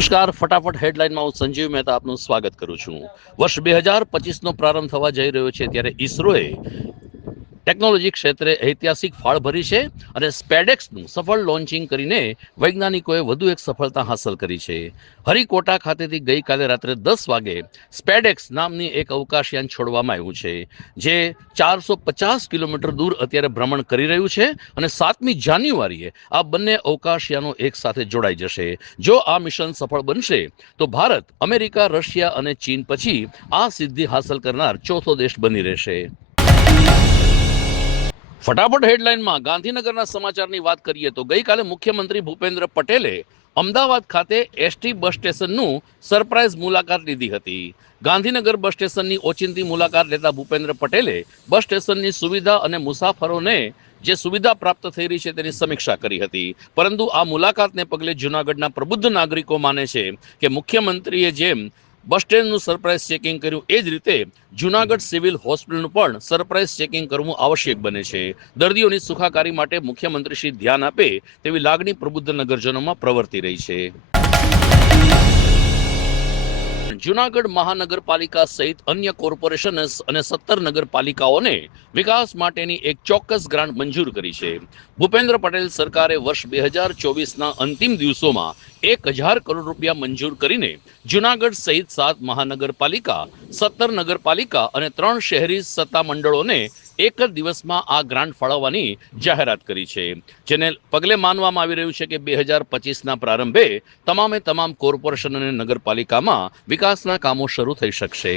નમસ્કાર. ફટાફટ હેડલાઇનમાં હું સંજીવ મહેતા આપનું સ્વાગત કરું છું. વર્ષ 2025નો પ્રારંભ થવા જઈ રહ્યો છે ત્યારે ઈસરોએ ટેકનોલોજી ક્ષેત્રે ઐતિહાસિક ફાળ ભરી છે અને સ્પેડેક્સનું સફળ લોન્ચિંગ કરીને વૈજ્ઞાનિકોએ વધુ એક સફળતા હાંસલ કરી છે. હરિકોટા ખાતેથી ગઈકાલે રાત્રે 10 વાગે સ્પેડેક્સ નામની એક અવકાશયાન છોડવામાં આવ્યું છે, જે 450 કિલોમીટર દૂર અત્યારે ભ્રમણ કરી રહ્યું છે અને 7મી જાન્યુઆરીએ આ બંને અવકાશયાનો એક સાથે જોડાઈ જશે. જો આ મિશન સફળ બનશે તો ભારત, અમેરિકા, રશિયા અને ચીન પછી આ સિદ્ધિ હાંસલ કરનાર ચોથો દેશ બની રહેશે. ફટાફટ હેડલાઇનમાં ગાંધીનગરના સમાચારની વાત કરીએ તો ગઈકાલે મુખ્યમંત્રી ભૂપેન્દ્ર પટેલે અમદાવાદ ખાતે એસટી બસ સ્ટેશનનું સરપ્રાઇઝ મુલાકાત લીધી હતી. ગાંધીનગર બસ સ્ટેશનની ઓચિંતી મુલાકાત લેતા ભૂપેન્દ્ર પટેલે બસ સ્ટેશનની સુવિધા અને મુસાફરોને જે સુવિધા પ્રાપ્ત થઈ રહી છે તેની સમીક્ષા કરી હતી. પરંતુ આ મુલાકાતને પગલે જૂનાગઢના પ્રબુદ્ધ નાગરિકો માને છે કે મુખ્યમંત્રીએ જેમ બસ સ્ટેન્ડનું સરપ્રાઇઝ ચેકિંગ કર્યું એ જ રીતે જૂનાગઢ સિવિલ હોસ્પિટલનું પણ સરપ્રાઇઝ ચેકિંગ કરવું આવશ્યક બને છે. દર્દીઓની સુખાકારી માટે મુખ્યમંત્રીશ્રી ધ્યાન આપે તેવી લાગણી પ્રબુદ્ધ નગરજનોમાં પ્રવર્તી રહી છે. જૂનાગઢ મહાનગરપાલિકા સહિત અન્ય કોર્પોરેશન અને 17 નગરપાલિકાઓને વિકાસ માટેની એક ચોક્કસ ગ્રાન્ટ મંજૂર કરી છે. ભૂપેન્દ્ર પટેલ સરકારે વર્ષ 2024ના અંતિમ દિવસોમાં 1000 કરોડ રૂપિયા મંજૂર કરીને જૂનાગઢ સહિત 7 મહાનગરપાલિકા, 17 નગરપાલિકા અને 3 શહેરી સત્તા મંડળોને એક જ દિવસમાં આ ગ્રાન્ટ ફાળવવાની જાહેરાત કરી છે, જેને પગલે માનવામાં આવી રહ્યું છે કે 2025ના પ્રારંભે તમામ કોર્પોરેશન અને નગરપાલિકામાં વિકાસના કામો શરૂ થઈ શકશે.